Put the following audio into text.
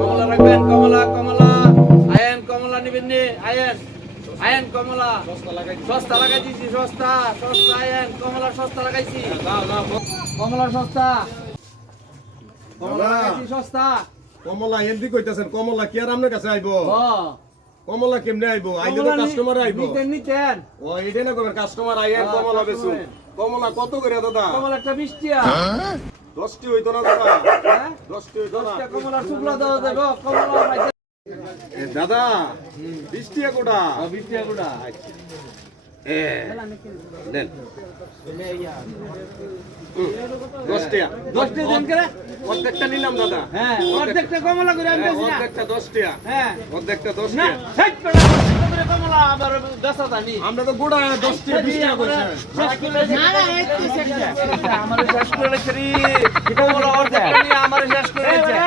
কমলা রাখবেন, কমলা কমলা। আয়েন কমলা নিবেন নি, আয়েন আয়েন কমলা সস্তা লাগাই দিছি, সস্তা সস্তা আয়েন কমলা সস্তা লাগাইছি, কমলা সস্তা, কমলা লাগাইছি সস্তা। কমলা এন্দি কইতাছেন, কমলা কি আর আপনার কাছে আইবো? কমলা কেমনে আইবো? আইলে তো কমলা কাস্টমার আইবো। নিতেন নিতেন ও এইটা না করবেন, কাস্টমার আইয়েন কমলা বেচুন। কমলা কত করে দাদা? কমলা একটা 20 টাকা। 10টি হইতো না দাদা? হ্যাঁ 10টি হইতো না? 10 টাকা কমলার টুকরা দাও দেবো, কমলা পাইছে এ দাদা 20 টাকা কোটা? 20 টাকা গুড়া। এ দেন 10 টাকা। 10 টাকা দেন করে। অর্ধেকটা নিলাম দাদা। হ্যাঁ অর্ধেকটা কমলা করে আমি বেশি না। অর্ধেকটা 10 টাকা। হ্যাঁ অর্ধেকটা 10 না টাকা। হেড করে করে কমলা আবার 10 টাকা নি। আমরা তো গোড়া 10 টাকা 20 টাকা কইছেন। না না এই তো শেষ আমারে শেষ করে লেখরি। কমলা অর্ধেকটা নিয়ে আমারে শেষ করে দিয়েছে।